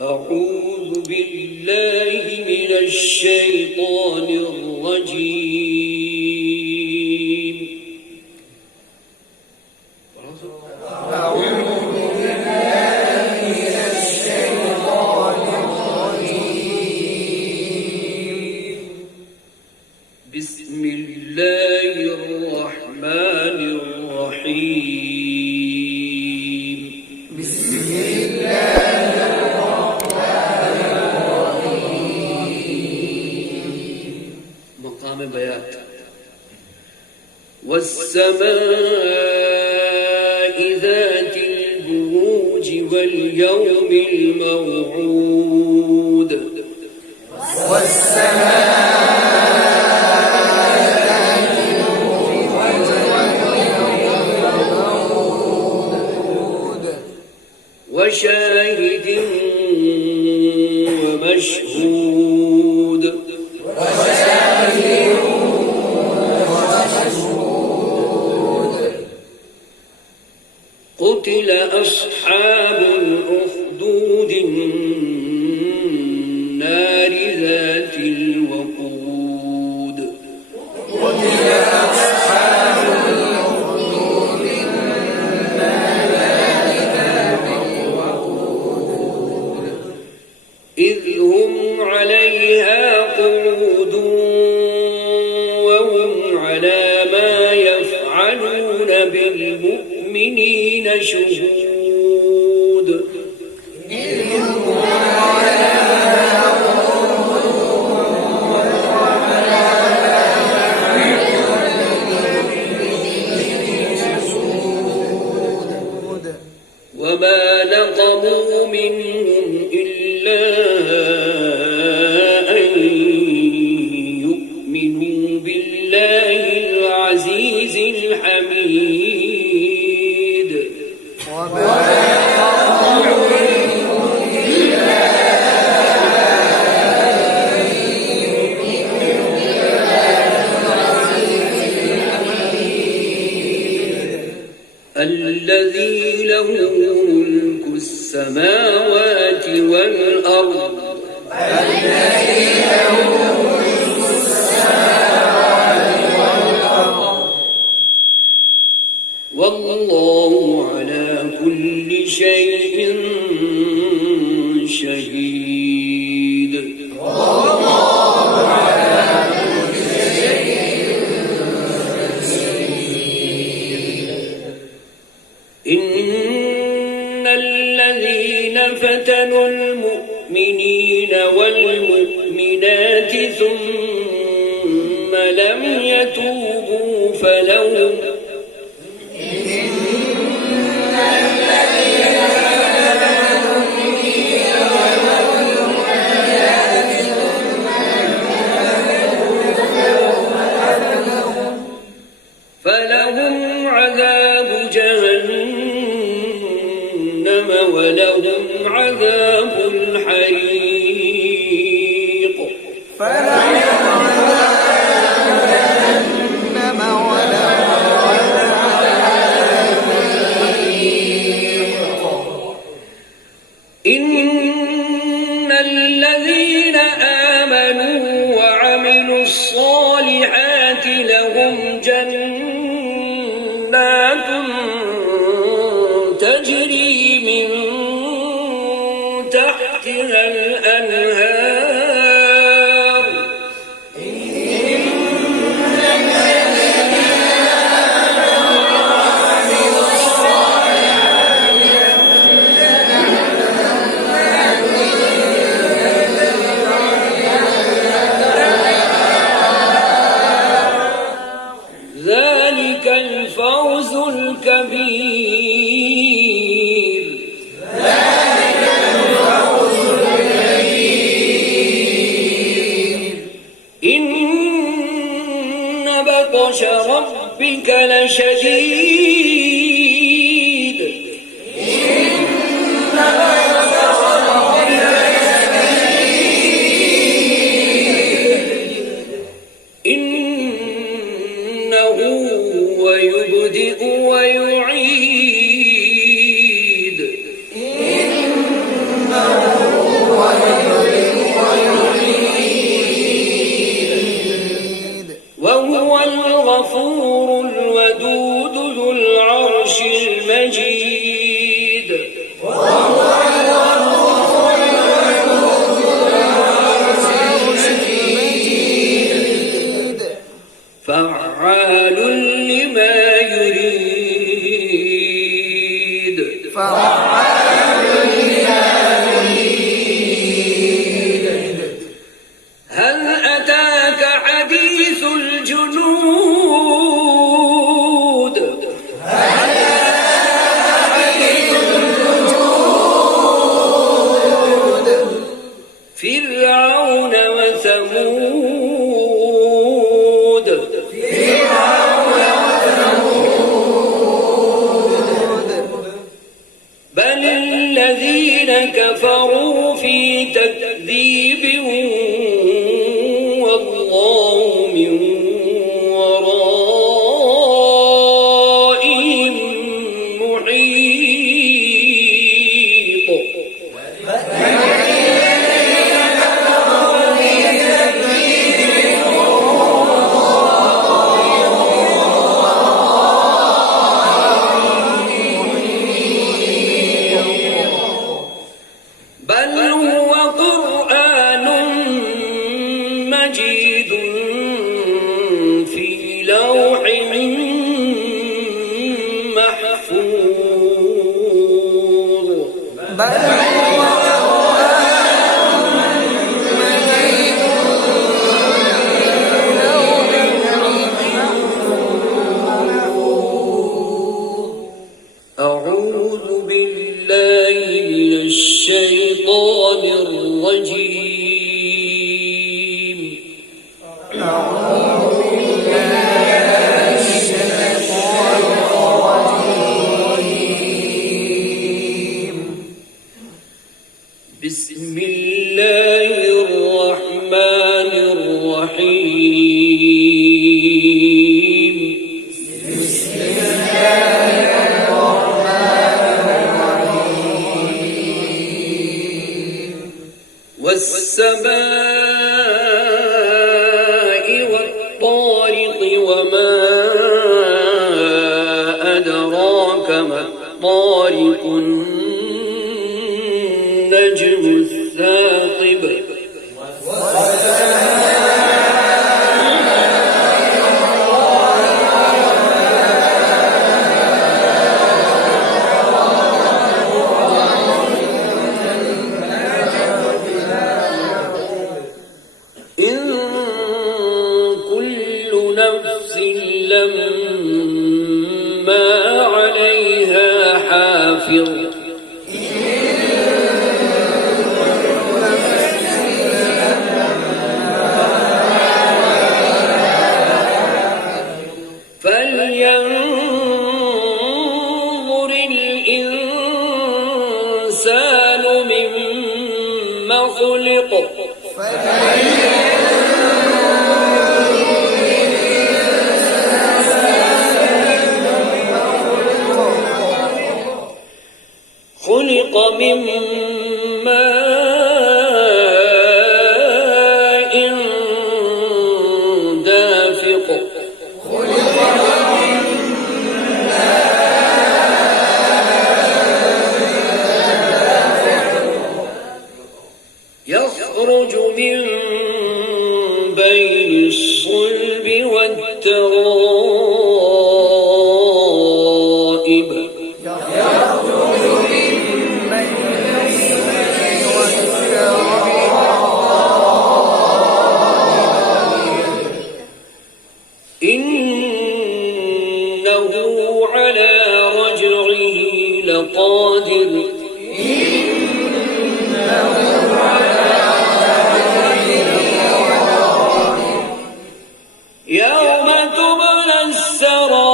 أعوذ بالله من الشيطان الرجيم. أعوذ بالله من الشيطان الرجيم. بسم الله الرحمن الرحيم. بسم الله الرحمن الرحيم. مقام بيات. والسماء ذات البروج واليوم الموعود. وشاهد ومشهود. قتل أصحاب الأخدود النار ذات الوقود. قتل أصحاب الأخدود النار ذات الوقود. إذ هم عليها قعود وهم على ما يفعلون بالمؤمنين شهود. وما نقموا منهم إلا أن يؤمنوا بالله العزيز الحميد. الذي له ملك السماوات والأرض. والله على كل شيء شهيد. إن الذين فتنوا المؤمنين والمؤمنات ثم لم يتوبوا فلهم عذاب جهنم ولهم عذاب الحريق. إن الذين آمنوا وعملوا الصالحات لهم جنات تجري من تحتها الأنهار. ذلك الفوز الكبير. إن بطش ربك لشديد. إنه هو يبدئ ويعيد. إنه هل أتاك حديث الجنود فرعون وثمود بل الذين كفروا في تكذيب والله من ورائهم محيط بل هو قرآن مجيد في لوح محفوظ أعوذ بالله من الشيطان الرجيم بسم الله الرحمن الرحيم والسماء والطارق وما أدراك ما الطارق النجم الثاقب إن كل نفس لما عليها حافظ فلينظر الإنسان مما خلق خلق من ماء دافق يخرج من بين الصلب والترائب إنه على رجعه لقادر يوم تبلى السرائر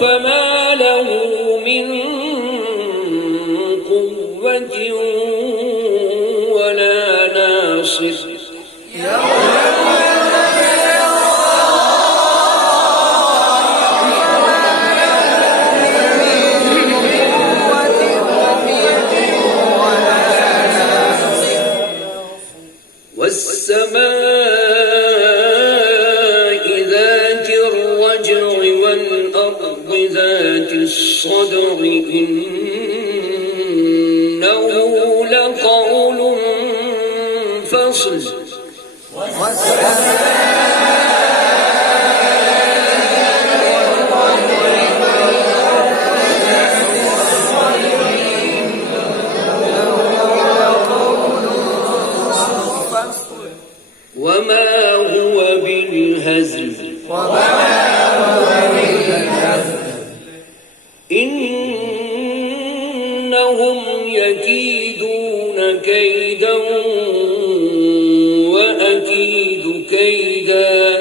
فما له من قوة ولا ناصر والسماء ذات الرجع والأرض ذات الصدع إنه لقول فصل إنهم يكيدون كيدا وأكيد كيدا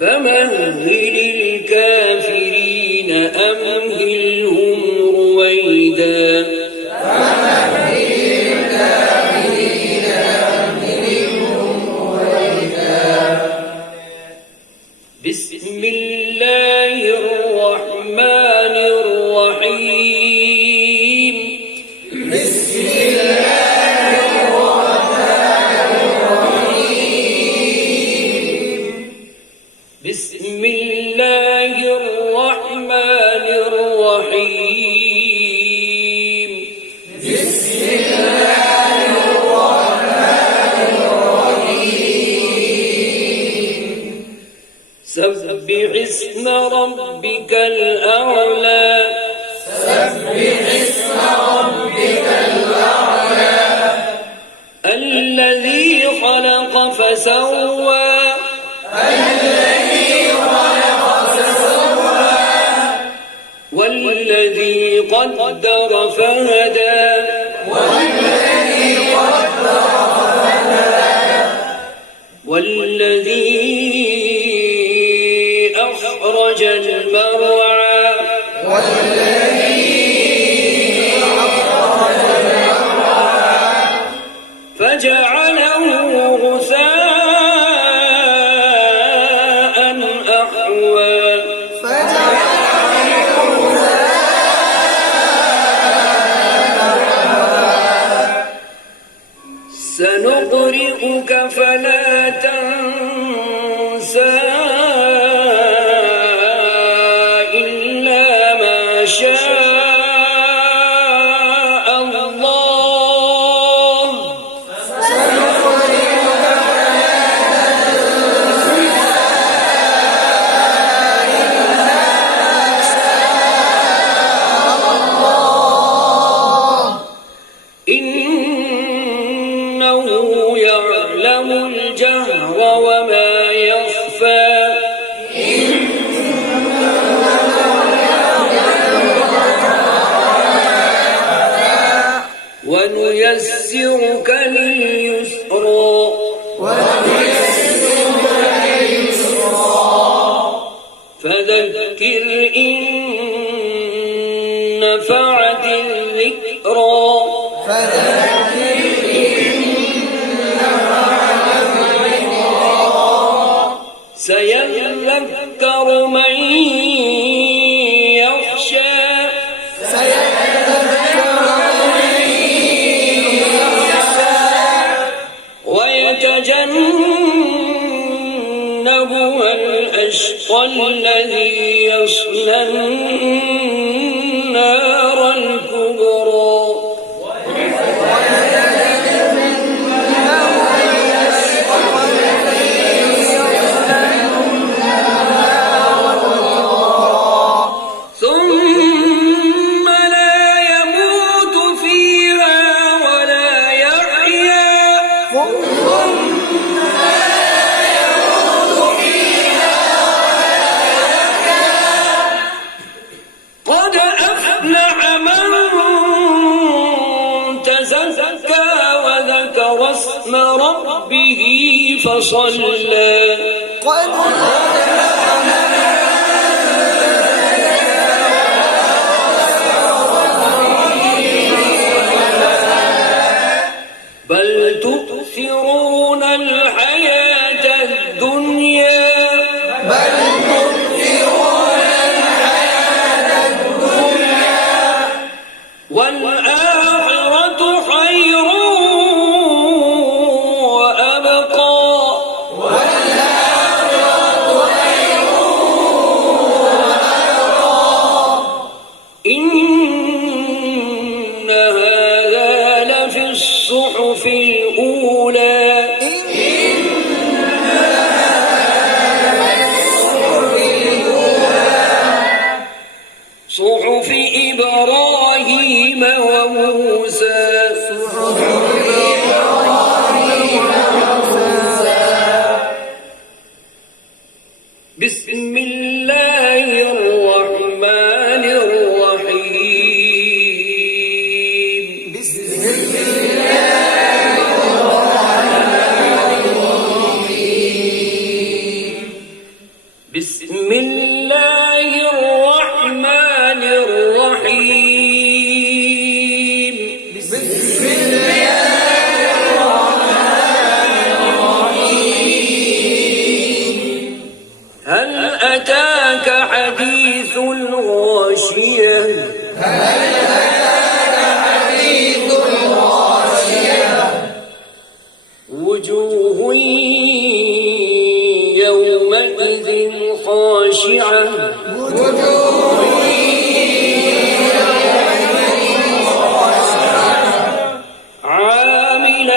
فمهل الكافرين أمهلهم رويدا بسم الله الرحمن الرحيم بسم الله الرحمن الرحيم بسم الله الرحمن الرحيم بسم الله الرحمن الرحيم سبح اسم ربك الأعلى سبح اسم ربك الأعلى الذي خلق فسوى الذي خلق فسوى والذي قدر فهدى والذي قدر فهدى والذي أخرج المرعى والذي أخرج المرعى فجعله غثاء أحوى فجعله سنقرئك فلا تنسى إلا ما شاء الله إنه يعلم الجهر وما يخفى ونيسرك لليسرى فذكر إن نفعت الذكرى سيذكر من يخشى ويتجنبها الأشقى الذي يصلى النار الكبرى ثم لا يموت فيها ولا يحيا قد أفلح من تزكى وذكر اسم ربه فصلى بل تؤثرون الحياة الدنيا والآخرة خير وأبقى إن هذا لفي الصحف الأولى صحف إبراهيم وموسى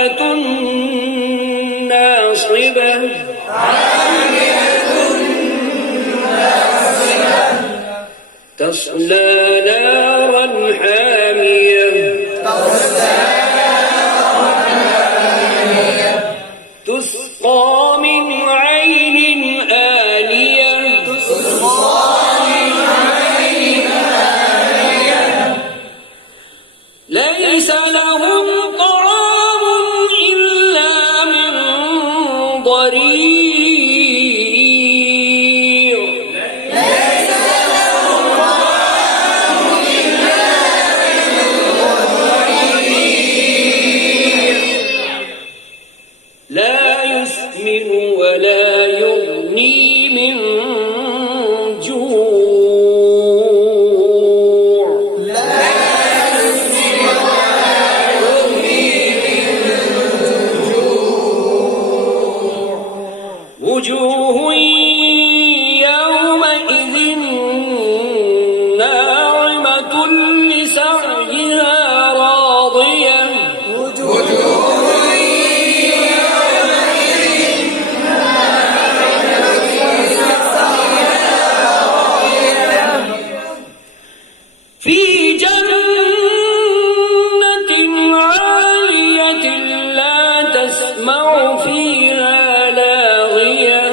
عاملة ناصبة تصلى نارا حامية تسقى من عين آنية ليس لهم طعام إلا من ضريع لا يسمن ولا يغني من جوع وجوه يومئذ ناعمة لسعيها راضية في جنة عالية لا تسمع فيها لاغية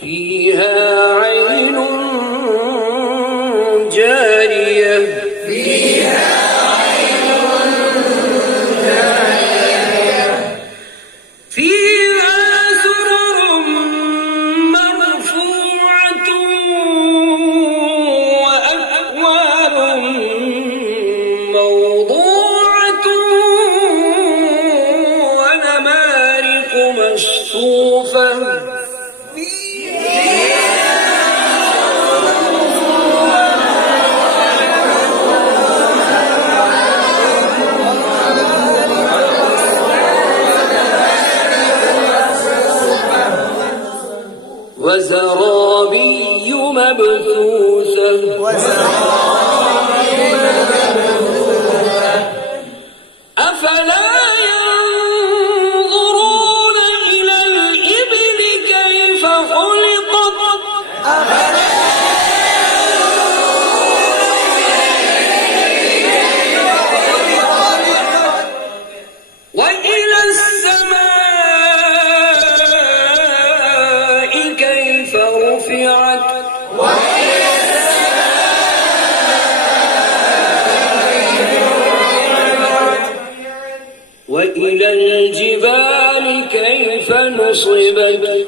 فيها عين جارية فيها سرر مرفوعة وأكواب موضوعة ونمارق مصفوفة وزرابي مبثوثة أفلا ينظرون إلى الإبل كيف خلقت وإلى السماء كيف رفعت وإلى الجبال كيف نصبت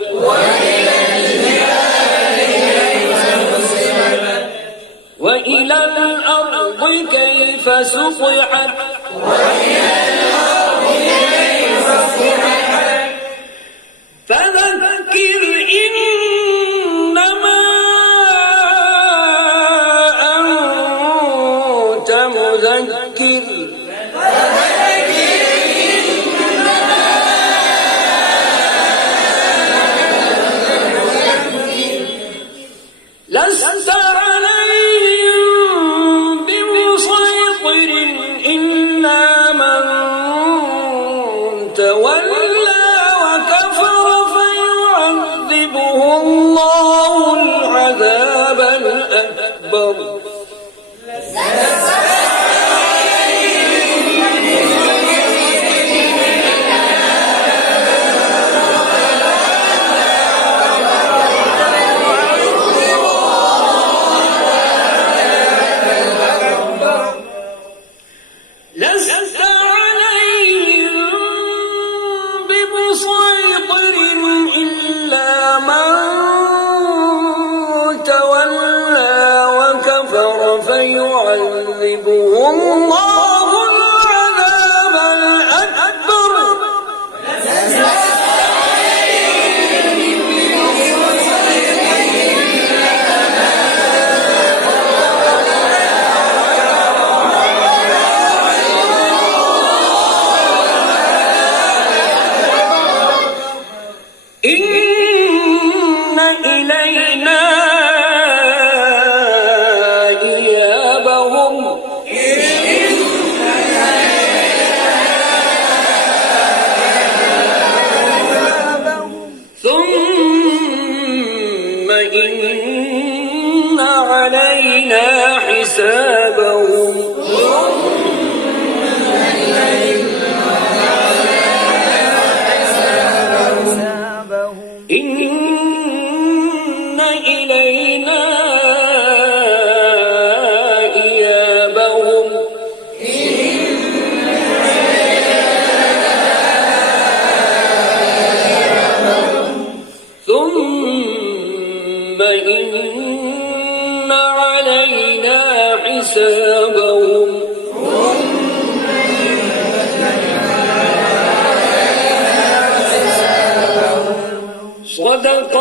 وإلى الأرض كيف سطحت فذكر إنما أنت مذكر لست عليهم بمسيطر إلا من إن علينا حسابهم إن إلينا إيابهم ثم إن علينا حسابهم صدق